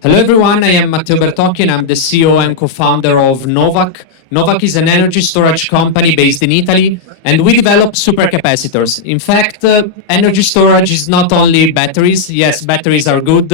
Hello everyone, I am Matteo Bertocchi and I'm the CEO and co-founder of Novak. Novak is an energy storage company based in Italy and we develop supercapacitors. In fact, energy storage is not only batteries. Yes, batteries are good,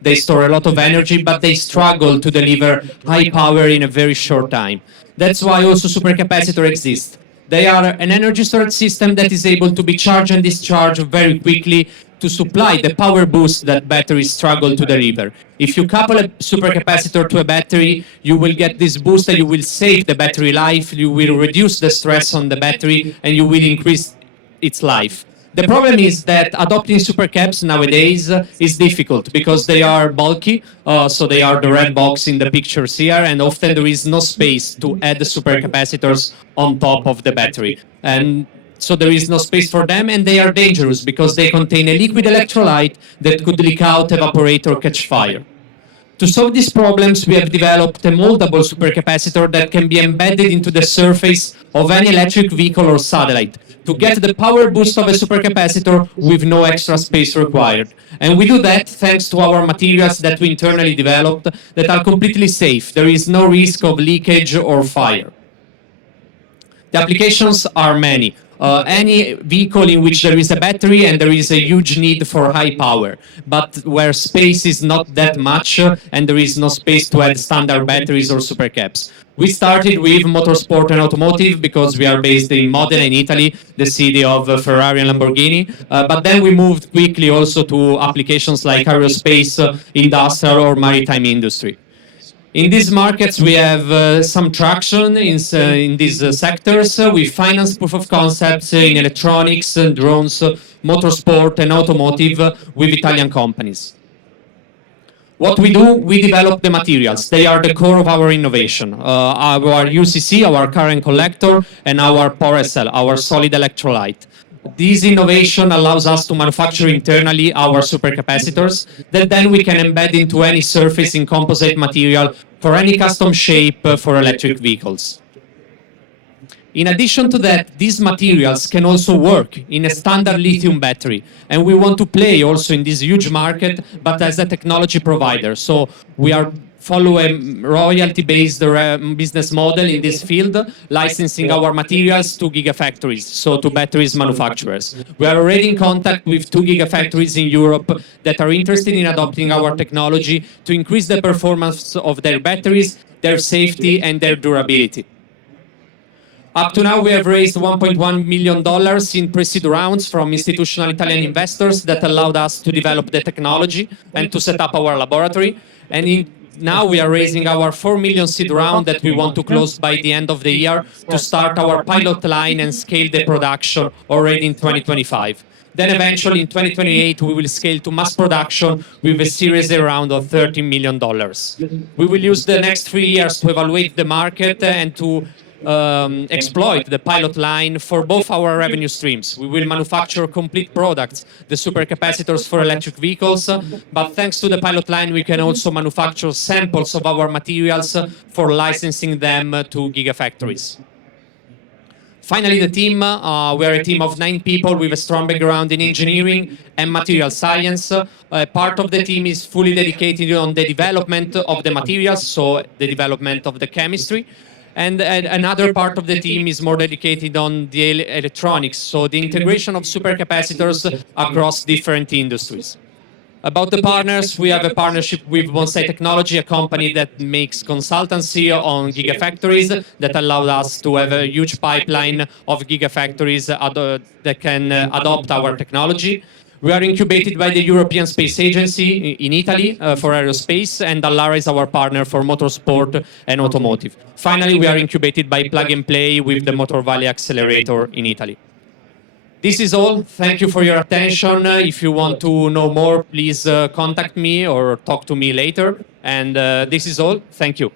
they store a lot of energy, but they struggle to deliver high power in a very short time. That's why also supercapacitor exists. They are an energy storage system that is able to be charged and discharged very quickly to supply the power boost that batteries struggle to deliver. If you couple a supercapacitor to a battery, you will get this boost and you will save the battery life, you will reduce the stress on the battery, and you will increase its life. The problem is that adopting supercaps nowadays is difficult because they are bulky, so they are the red box in the pictures here, and often there is no space to add the supercapacitors on top of the battery. And so there is no space for them, and they are dangerous because they contain a liquid electrolyte that could leak out, evaporate, or catch fire. To solve these problems, we have developed a moldable supercapacitor that can be embedded into the surface of any electric vehicle or satellite to get the power boost of a supercapacitor with no extra space required. And we do that thanks to our materials that we internally developed that are completely safe. There is no risk of leakage or fire. The applications are many. Any vehicle in which there is a battery and there is a huge need for high power, but where space is not that much and there is no space to add standard batteries or supercaps. We started with motorsport and automotive because we are based in Modena in Italy, the city of Ferrari and Lamborghini, but then we moved quickly also to applications like aerospace, industrial or maritime industry. In these markets, we have some traction in these sectors. We finance proof of concepts in electronics, drones, motorsport, and automotive with Italian companies. What we do, we develop the materials. They are the core of our innovation. Our UCC, our current collector, and our porous cell, our solid electrolyte. This innovation allows us to manufacture internally our supercapacitors that then we can embed into any surface in composite material for any custom shape for electric vehicles. In addition to that, these materials can also work in a standard lithium battery. And we want to play also in this huge market, but as a technology provider. So we are follow a royalty-based business model in this field, licensing our materials to gigafactories, so to batteries manufacturers. We are already in contact with 2 gigafactories in Europe that are interested in adopting our technology to increase the performance of their batteries, their safety, and their durability. Up to now, we have raised $1.1 million in pre-seed rounds from institutional Italian investors that allowed us to develop the technology and to set up our laboratory. And now we are raising our 4 million seed round that we want to close by the end of the year to start our pilot line and scale the production already in 2025. Then eventually in 2028, we will scale to mass production with a series A round of $30 million. We will use the next 3 years to evaluate the market and to exploit the pilot line for both our revenue streams. We will manufacture complete products, the supercapacitors for electric vehicles, but thanks to the pilot line, we can also manufacture samples of our materials for licensing them to gigafactories. Finally, the team, we are a team of 9 people with a strong background in engineering and material science. Part of the team is fully dedicated on the development of the materials, so the development of the chemistry. And another part of the team is more dedicated on the electronics, so the integration of supercapacitors across different industries. About the partners, we have a partnership with Bonsai Technology, a company that makes consultancy on gigafactories that allows us to have a huge pipeline of gigafactories that can adopt our technology. We are incubated by the European Space Agency in Italy for aerospace, and Allara is our partner for motorsport and automotive. Finally, we are incubated by Plug and Play with the Motor Valley Accelerator in Italy. This is all. Thank you for your attention. If you want to know more, please contact me or talk to me later. And this is all. Thank you.